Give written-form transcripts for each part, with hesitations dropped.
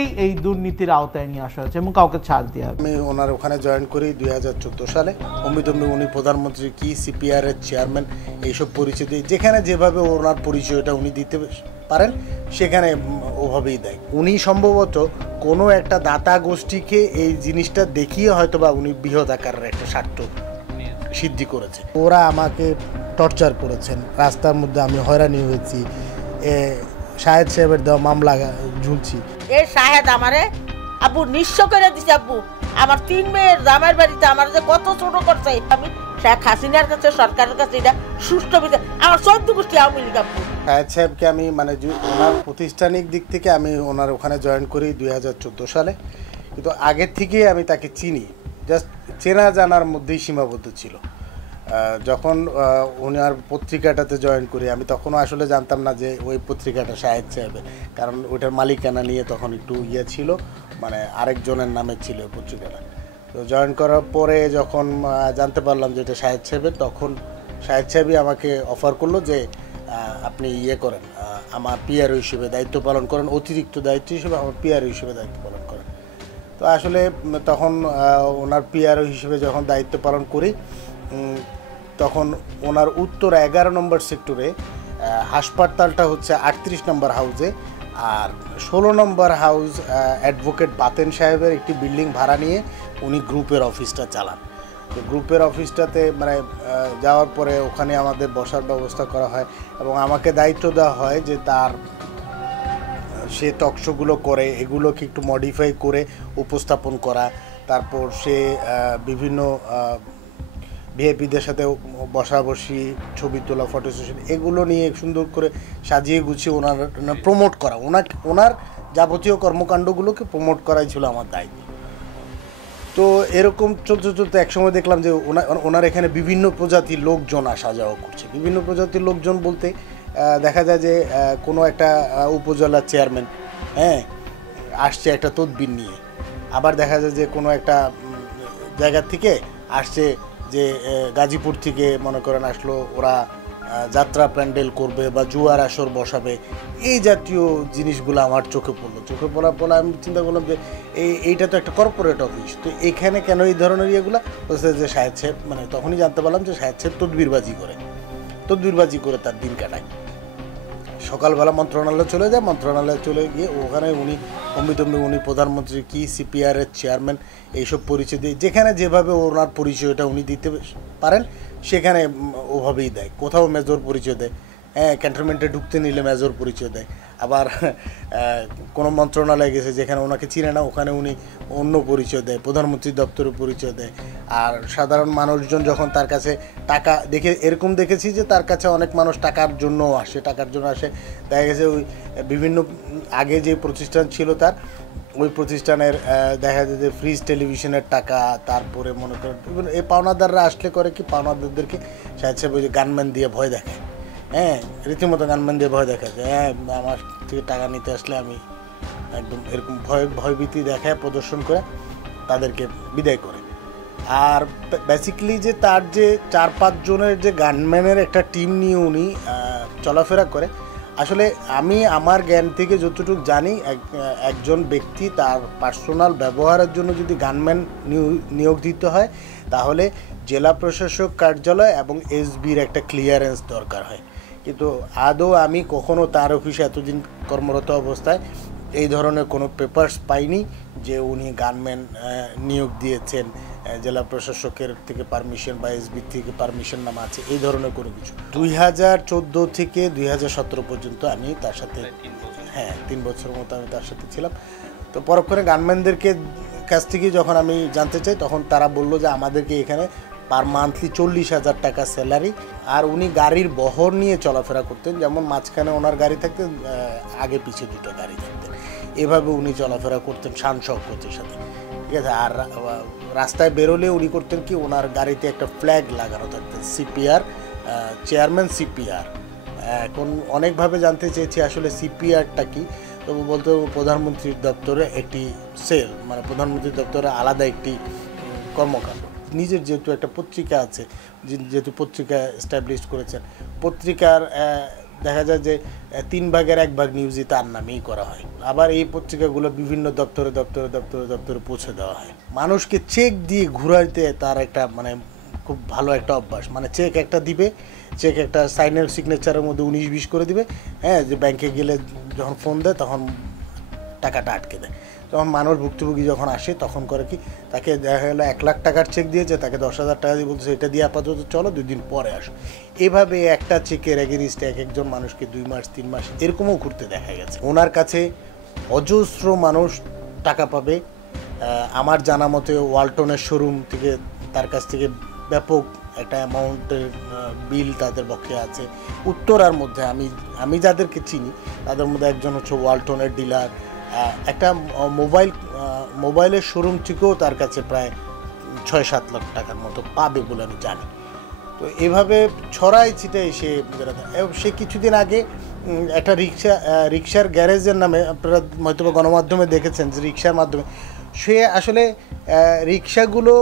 কাউকেই এই দুর্নীতির আওতায় নিয়ে আসা হয়েছে এবং কাউকে ছাড় দেওয়া হবে। আমি ওনার ওখানে জয়েন করি 2014 সালে। অমিতম্বি উনি প্রধানমন্ত্রী কি, সিপিআর এর চেয়ারম্যান, এইসব পরিচয় দিয়ে যেখানে যেভাবে ওনার পরিচয়টা উনি দিতে পারেন সেখানে ওভাবেই দেয়। উনি সম্ভবত কোনো একটা দাতা গোষ্ঠীকে এই জিনিসটা দেখিয়ে হয়তো বা উনি বৃহৎ আকারের একটা স্বার্থ সিদ্ধি করেছে। ওরা আমাকে টর্চার করেছেন, রাস্তার মধ্যে আমি হয়রানি হয়েছি, শাহেদ সাহেবের দেওয়া মামলা ঝুলছি। এই শাহেদ আমারে আব্বু নিঃস্ব করে দিছে। আব্বু আমার 3 মেয়ের জামাইয়ের বাড়িতে আমার যে কত ছোট করছে, আমি শেখ হাসিনার কাছে, সরকারের কাছে এটা সুষ্ঠু বিচার, আমার 14 গোষ্ঠী আওয়ামী লীগ। আব্বু শাহেদ সাহেবকে আমি মানে ওনার প্রতিষ্ঠানিক দিক থেকে আমি ওনার ওখানে জয়েন করি 2014 সালে, কিন্তু আগের থেকেই আমি তাকে চিনি, জাস্ট চেনা জানার মধ্যেই সীমাবদ্ধ ছিল। যখন ওনার পত্রিকাটাতে জয়েন করি আমি তখনও আসলে জানতাম না যে ওই পত্রিকাটা শাহেদ সাহেবের, কারণ ওইটার মালিকানা নিয়ে তখন একটু ছিল, মানে আরেকজনের নামে ছিল ওই পত্রিকাটা। তো জয়েন করার পরে যখন জানতে পারলাম যে এটা শাহেদ সাহেবের, তখন শাহেদ সাহেবই আমাকে অফার করলো যে আপনি করেন, আমার পিআরও হিসেবে দায়িত্ব পালন করেন, অতিরিক্ত দায়িত্ব হিসেবে আমার পিআরও হিসেবে দায়িত্ব পালন করেন। তো আসলে তখন ওনার পিআরও হিসেবে যখন দায়িত্ব পালন করি, তখন ওনার উত্তর 11 নম্বর সেক্টরে হাসপাতালটা হচ্ছে 38 নম্বর হাউসে, আর 16 নম্বর হাউস অ্যাডভোকেট বাতেন সাহেবের একটি বিল্ডিং ভাড়া নিয়ে উনি গ্রুপের অফিসটা চালান। তো গ্রুপের অফিসটাতে মানে যাওয়ার পরে ওখানে আমাদের বসার ব্যবস্থা করা হয় এবং আমাকে দায়িত্ব দেওয়া হয় যে তার সে টকশোগুলো করে এগুলোকে একটু মডিফাই করে উপস্থাপন করা, তারপর সে বিভিন্ন ভিআইপিদের সাথে বসাবসি, ছবি তোলা, ফটো সেশন, এগুলো নিয়ে সুন্দর করে সাজিয়ে গুছিয়ে ওনার প্রমোট করা, ওনার যাবতীয় কর্মকাণ্ডগুলোকে প্রমোট করাই ছিল আমার দায়িত্ব। তো এরকম চলতে চলতে একসময় দেখলাম যে ওনার এখানে বিভিন্ন প্রজাতির লোকজন আসা যাওয়া করছে। বিভিন্ন প্রজাতির লোকজন বলতে দেখা যায় যে কোনো একটা উপজেলার চেয়ারম্যান আসছে একটা তদবির নিয়ে, আবার দেখা যায় যে কোনো একটা জায়গার থেকে আসছে যে গাজীপুর থেকে মনে করেন আসলো, ওরা যাত্রা প্যান্ডেল করবে বা জুয়ার আসর বসাবে, এই জাতীয় জিনিসগুলো আমার চোখে পড়ার পর আমি চিন্তা করলাম যে এইটা তো একটা কর্পোরেট অফিস, তো এখানে কেন এই ধরনের ইয়েগুলো বলছে যে শাহেদ সাহেব, মানে তখনই জানতে পারলাম যে শাহেদ সাহেব তদবিরবাজি করে তার দিন কাটায়। সকালবেলা মন্ত্রণালয়ে চলে যায়, মন্ত্রণালয়ে চলে গিয়ে ওখানে অমিতম্বি উনি প্রধানমন্ত্রী কি, সিপিআর এর চেয়ারম্যান, এইসব পরিচয় দিয়ে যেখানে যেভাবে ওনার পরিচয়টা উনি দিতে পারেন সেখানে ওভাবেই দেয়। কোথাও মেজর পরিচয় দেয়, ক্যান্টনমেন্টে ঢুকতে নিলে মেজর পরিচয় দেয়, আবার কোনো মন্ত্রণালয়ে গেছে যেখানে ওনাকে চিনে না ওখানে উনি অন্য পরিচয় দেয়, প্রধানমন্ত্রীর দপ্তরের পরিচয় দেয়। আর সাধারণ মানুষজন যখন তার কাছে টাকা এরকম দেখেছি যে তার কাছে অনেক মানুষ টাকার জন্য আসে, দেখা গেছে ওই বিভিন্ন আগে যে প্রতিষ্ঠান ছিল তার, ওই প্রতিষ্ঠানের দেখা যায় যে ফ্রিজ টেলিভিশনের টাকা, তারপরে মনে করেন এই পাওনাদাররা আসলে করে কি, পাওনাদারদেরকে শাহেদ সাহেব ওই যে গানম্যান দিয়ে ভয় দেখায়, রীতিমতো গানম্যান দিয়ে ভয় দেখা যায়, আমার থেকে টাকা নিতে আসলে আমি একদম এরকম ভয়ভীতি দেখায় প্রদর্শন করে তাদেরকে বিদায় করে। আর বেসিক্যালি যে তার যে 4-5 জনের যে গানম্যানের একটা টিম নিয়ে উনি চলাফেরা করে, আসলে আমি আমার জ্ঞান থেকে যতটুকু জানি একজন ব্যক্তি তার পার্সোনাল ব্যবহারের জন্য যদি গানম্যান নিয়োগ দিতে হয় তাহলে জেলা প্রশাসক কার্যালয় এবং এসবির একটা ক্লিয়ারেন্স দরকার হয়, কিন্তু আদৌ আমি কখনো তার অফিসে এতদিন কর্মরত অবস্থায় এই ধরনের কোনো পেপারস পাইনি যে উনি গানম্যান নিয়োগ দিয়েছেন, জেলা প্রশাসকের থেকে পারমিশন বা এসবি থেকে পারমিশন নামা আছে, এই ধরনের কোনো কিছু। 2014 থেকে 2017 পর্যন্ত আমি তার সাথে 3 বছর মতো আমি তার সাথে ছিলাম। তো পরক্ষণে গানম্যানদেরকে কাছ থেকে যখন আমি জানতে চাই তখন তারা বললো যে আমাদেরকে এখানে পার মান্থলি 40,000 টাকা স্যালারি, আর উনি গাড়ির বহর নিয়ে চলাফেরা করতেন, যেমন মাঝখানে ওনার গাড়ি থাকতেন, আগে পিছিয়ে 2টা গাড়ি থাকতেন, এভাবে উনি চলাফেরা করতেন শান শওকতের সাথে, ঠিক আছে। আর রাস্তায় বেরোলে উনি করতেন কি, ওনার গাড়িতে একটা ফ্ল্যাগ লাগানো থাকতেন, সিপিআর, চেয়ারম্যান সিপিআর। এখন অনেকভাবে জানতে চেয়েছি আসলে সিপিআরটা কি, তো বলতে প্রধানমন্ত্রীর দপ্তরে একটি সেল, মানে প্রধানমন্ত্রীর দপ্তরে আলাদা একটি কর্মকাণ্ড। নিজের যেহেতু একটা পত্রিকা আছে, যেহেতু পত্রিকা এস্টাবলিশ করেছেন, পত্রিকার দেখা যায় যে 3 ভাগের 1 ভাগ নিউজই তার নামেই করা হয়। আবার এই পত্রিকাগুলো বিভিন্ন দপ্তরে পৌঁছে দেওয়া হয়। মানুষকে চেক দিয়ে ঘুরাইতে তার একটা মানে খুব ভালো একটা অভ্যাস। মানে চেক একটা দিবে, চেক একটা সাইনের সিগনেচারের মধ্যে 19-20 করে দিবে, হ্যাঁ, যে ব্যাংকে গেলে যখন ফোন দেয় তখন টাকাটা আটকে দেয়। তখন মানুষ ভুক্তভোগী যখন আসে তখন করে কি, তাকে দেখা গেলো 1 লাখ টাকার চেক দিয়েছে, তাকে 10,000 টাকা দিয়ে বলছে এটা দিয়ে আপাতত চলো, 2 দিন পরে আসো। এভাবে একটা চেকের এগেনিস্টে একজন মানুষকে 2 মাস 3 মাস এরকমও ঘুরতে দেখা গেছে। ওনার কাছে অজস্র মানুষ টাকা পাবে। আমার জানা মতে ওয়ালটনের শোরুম থেকে তার কাছ থেকে ব্যাপক একটা অ্যামাউন্টের বিল তাদের পক্ষে আছে। উত্তরার মধ্যে আমি যাদেরকে চিনি তাদের মধ্যে একজন হচ্ছে ওয়ালটনের ডিলার। একটা মোবাইলের শোরুম থেকেও তার কাছে প্রায় 6-7 লাখ টাকার মতো পাবে বলে আমি জানি। তো এভাবে ছড়াই ছিটাই সে কিছুদিন আগে একটা রিক্সার গ্যারেজের নামে, আপনারা হয়তো গণমাধ্যমে দেখেছেন যে রিক্সার মাধ্যমে সে আসলে রিক্সাগুলো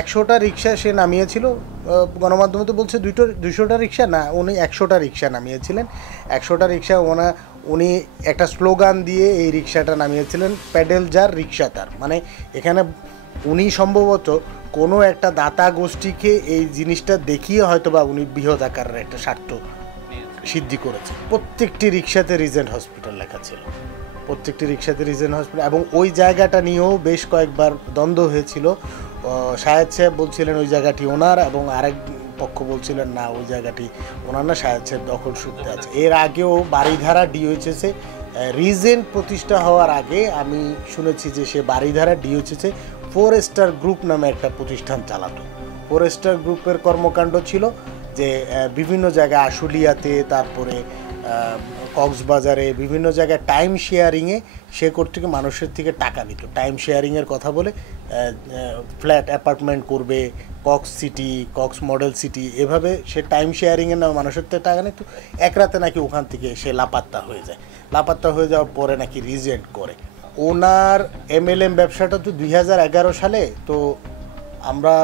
100টা রিক্সা সে নামিয়েছিল। গণমাধ্যমে তো বলছে 200টা রিক্সা, না, উনি 100টা রিক্সা নামিয়েছিলেন। 100টা রিক্সা উনি একটা স্লোগান দিয়ে এই রিক্সাটা নামিয়েছিলেন, প্যাডেল যার রিক্সা তার। মানে এখানে উনি সম্ভবত কোনো একটা দাতা গোষ্ঠীকে এই জিনিসটা দেখিয়ে হয়তো বা উনি বৃহৎ আকারের একটা স্বার্থ সিদ্ধি করেছে। প্রত্যেকটি রিক্সাতে রিজেন্ট হসপিটাল লেখা ছিল, প্রত্যেকটি রিক্সাতে রিজেন্ট হসপিটাল। এবং ওই জায়গাটা নিয়েও বেশ কয়েকবার দ্বন্দ্ব হয়েছিল। শাহেদ সাহেব বলছিলেন ওই জায়গাটি ওনার, এবং আরেক পক্ষ বলছিলেন না ওই জায়গাটি ওনার না, শাহেদ সাহেব দখল সূত্রে আছে। এর আগেও বারিধারা ডিওএইচএসে রিজেন্ট প্রতিষ্ঠা হওয়ার আগে আমি শুনেছি যে সে বারিধারা ডিওএইচএসে 4 স্টার গ্রুপ নামে একটা প্রতিষ্ঠান চালাতো। 4 স্টার গ্রুপের কর্মকাণ্ড ছিল যে বিভিন্ন জায়গায়, আশুলিয়াতে, তারপরে কক্সবাজারে, বিভিন্ন জায়গায় টাইম শেয়ারিংয়ে সে কর্তৃক মানুষের থেকে টাকা নিত। টাইম শেয়ারিংয়ের কথা বলে ফ্ল্যাট অ্যাপার্টমেন্ট করবে, Cox city, Cox model city, এভাবে সে টাইম শেয়ারিংয়ের নামে মানুষের থেকে টাকা নিত। এক রাতে নাকি ওখান থেকে সে লাপাত্তা হয়ে যায়। লাপাত্তা হয়ে যাওয়ার পরে নাকি রিজেন্ট করে। ওনার MLM ব্যবসাটা তো 2011 সালে, তো আমরা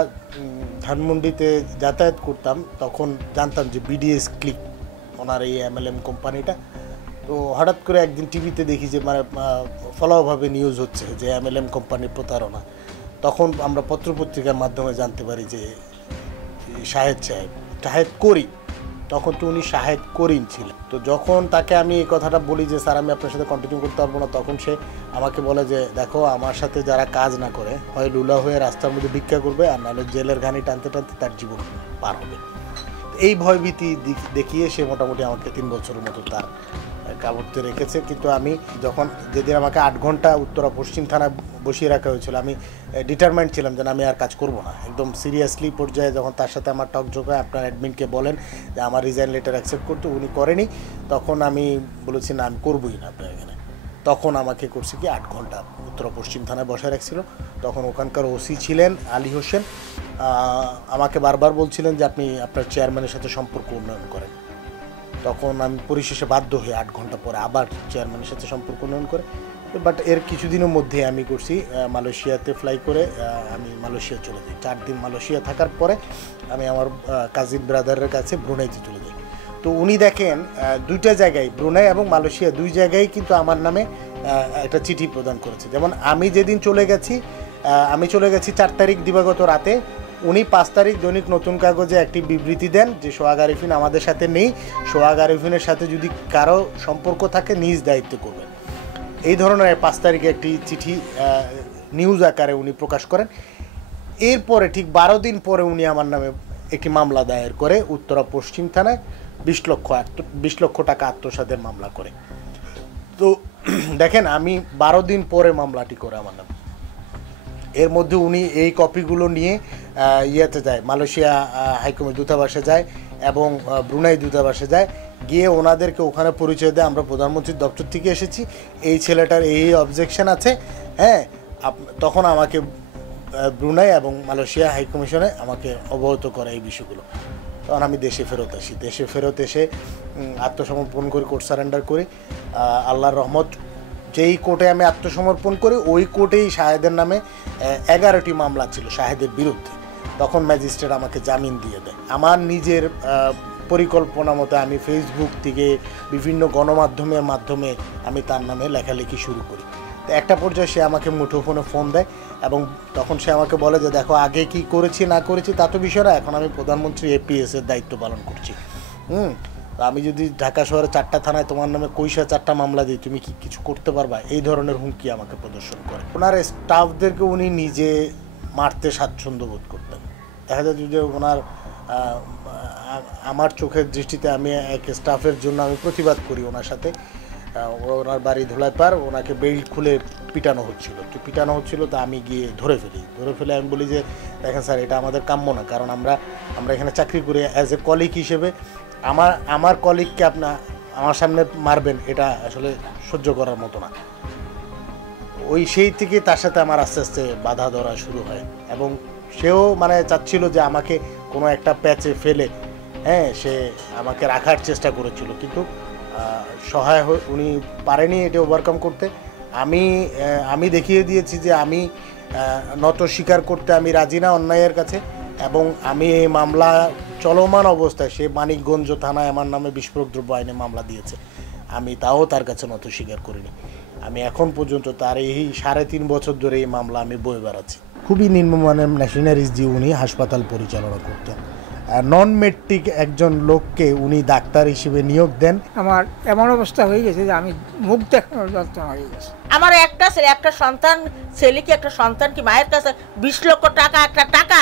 ধানমন্ডিতে যাতায়াত করতাম, তখন জানতাম যে BDS ক্লিক ওনার এই MLM কোম্পানিটা। তো হঠাৎ করে একদিন টিভিতে দেখি যে মানে ফলোভাবে নিউজ হচ্ছে যে MLM কোম্পানির প্রতারণা। তখন আমরা পত্রপত্রিকার মাধ্যমে জানতে পারি যে শাহেদ করিম, তখন তো উনি শাহেদ করিম ছিলেন। তো যখন তাকে আমি এই কথাটা বলি যে স্যার আমি আপনার সাথে কন্টিনিউ করতে পারবো না, তখন সে আমাকে বলে যে দেখো, আমার সাথে যারা কাজ না করে হয় লুলা হয়ে রাস্তার মধ্যে ভিক্ষা করবে, আর নাহলে জেলের ঘানি টানতে টানতে তার জীবন পার হবে। এই ভয়ভীতি দেখিয়ে সে মোটামুটি আমাকে 3 বছরের মতো তার কাবুতে রেখেছে। কিন্তু আমি যখন যেদিন আমাকে 8 ঘন্টা উত্তরা পশ্চিম থানায় বসিয়ে রাখা হয়েছিল, আমি ডিটারমাইন্ড ছিলাম যে আমি আর কাজ করব না। একদম সিরিয়াসলি পর্যায়ে যখন তার সাথে আমার টকঝোক হয়, আপনার অ্যাডমিনকে বলেন যে আমার রিজাইন লেটার অ্যাকসেপ্ট করতে, উনি করেনি। তখন আমি বলেছি না, আমি করবই না আপনার এখানে। তখন আমাকে করছে কি 8 ঘন্টা উত্তরা পশ্চিম থানায় বসায় রাখছিল। তখন ওখানকার ওসি ছিলেন আলী হোসেন, আমাকে বারবার বলছিলেন যে আপনি আপনার চেয়ারম্যানের সাথে সম্পর্ক উন্নয়ন করেন। তখন আমি পরিশেষে বাধ্য হয়ে 8 ঘন্টা পরে আবার চেয়ারম্যানের সাথে সম্পর্ক উন্নয়ন করে। বাট এর কিছুদিনের মধ্যে আমি করছি মালয়েশিয়াতে ফ্লাই করে আমি মালয়েশিয়া চলে যাই। 4 দিন মালয়েশিয়া থাকার পরে আমি আমার কাজিন ব্রাদারের কাছে ব্রুনাইতে চলে যাই। তো উনি দেখেন 2টা জায়গায়, ব্রুনাই এবং মালয়েশিয়া 2 জায়গায় কিন্তু আমার নামে একটা চিঠি প্রদান করেছে। যেমন আমি যেদিন চলে গেছি, আমি চলে গেছি 4 তারিখ দিবাগত রাতে, উনি 5 তারিখ দৈনিক নতুন কাগজে একটি বিবৃতি দেন যে সোহাগ আরিফিন আমাদের সাথে নেই, সোহাগ আরিফিনের সাথে যদি কারো সম্পর্ক থাকে নিজ দায়িত্ব করবেন। এই ধরনের 5 তারিখে একটি চিঠি নিউজ আকারে উনি প্রকাশ করেন। এরপরে ঠিক 12 দিন পরে উনি আমার নামে একটি মামলা দায়ের করে উত্তরা পশ্চিম থানায় 20 লক্ষ টাকা আত্মসাতের মামলা করে। তো দেখেন, আমি 12 দিন পরে মামলাটি করে আমার নামে। এর মধ্যে উনি এই কপিগুলো নিয়ে ইয়েতে যায়, মালয়েশিয়া হাইকমিশন দূতাবাসে যায় এবং ব্রুনাই দূতাবাসে যায়। গিয়ে ওনাদেরকে ওখানে পরিচয় দেয় আমরা প্রধানমন্ত্রীর দপ্তর থেকে এসেছি, এই ছেলেটার এই অবজেকশন আছে। হ্যাঁ, তখন আমাকে ব্রুনাই এবং মালয়েশিয়া হাইকমিশনে আমাকে অবগত করে এই বিষয়গুলো। তখন আমি দেশে ফেরত আসি। দেশে ফেরত এসে আত্মসমর্পণ করে কোর্ট সারেন্ডার করি। আল্লাহর রহমত, যেই কোর্টে আমি আত্মসমর্পণ করি ওই কোর্টেই শাহেদের নামে 11টি মামলা ছিল শাহেদের বিরুদ্ধে। তখন ম্যাজিস্ট্রেট আমাকে জামিন দিয়ে দেয়। আমার নিজের পরিকল্পনা মতো আমি ফেসবুক থেকে বিভিন্ন গণমাধ্যমের মাধ্যমে আমি তার নামে লেখালেখি শুরু করি। তো একটা পর্যায়ে সে আমাকে মুঠোফোনে ফোন দেয় এবং তখন সে আমাকে বলে যে দেখো আগে কি করেছি না করেছি তা তো বিষয় না, এখন আমি প্রধানমন্ত্রী APS এর দায়িত্ব পালন করছি। আমি যদি ঢাকা শহরে 4টা থানায় তোমার নামে কইসা 4টা মামলা দিই, তুমি কি কিছু করতে পারবা? এই ধরনের হুমকি আমাকে প্রদর্শন করে। ওনার স্টাফদেরকে উনি নিজে মারতে স্বাচ্ছন্দ্য বোধ করতেন। দেখা যায় যে ওনার আমার চোখের দৃষ্টিতে আমি এক স্টাফের জন্য আমি প্রতিবাদ করি ওনার সাথে। ওনার বাড়ি ধোলাইপাড়, ওনাকে বেল্ট খুলে পিটানো হচ্ছিল তো আমি গিয়ে ধরে ফেলে আমি বলি যে দেখেন স্যার, এটা আমাদের কাম্য না, কারণ আমরা এখানে চাকরি করি। অ্যাজ এ কলিগ হিসেবে আমার কলিগকে আমার সামনে মারবেন, এটা আসলে সহ্য করার মতো না। সেই থেকে তার সাথে আমার আস্তে আস্তে বাধা ধরা শুরু হয় এবং সেও মানে চাচ্ছিল যে আমাকে কোনো একটা প্যাচে ফেলে সে আমাকে রাখার চেষ্টা করেছিল, কিন্তু সহায় হয়ে উনি পারেনি এটা ওভারকাম করতে। আমি দেখিয়ে দিয়েছি যে আমি নত স্বীকার করতে আমি রাজি না অন্যায়ের কাছে, এবং আমি এই মামলা চলমান অবস্থায় সে মানিকগঞ্জ থানায় আমার নামে বিস্ফোরক দ্রব্য আইনে মামলা দিয়েছে, আমি তাও তার কাছে নত স্বীকার করিনি। আমি এখন পর্যন্ত তার এই 3.5 বছর ধরে এই মামলা আমি বয়ে বেড়াচ্ছি। খুবই নিম্নমানের মেশিনারিজ দিয়ে উনি হাসপাতাল পরিচালনা করতেন। নন মেট্রিক একজন লোককে উনি ডাক্তার হিসেবে নিয়োগ দেন। আমার এমন অবস্থা হয়ে গেছে যে আমি মুখ দেখানোর যন্ত্রণা হয়ে গেছে। আমার একটা সন্তান, ছেলে কি একটা সন্তান কি মায়ের কাছে 20 লক্ষ টাকা একটা টাকা?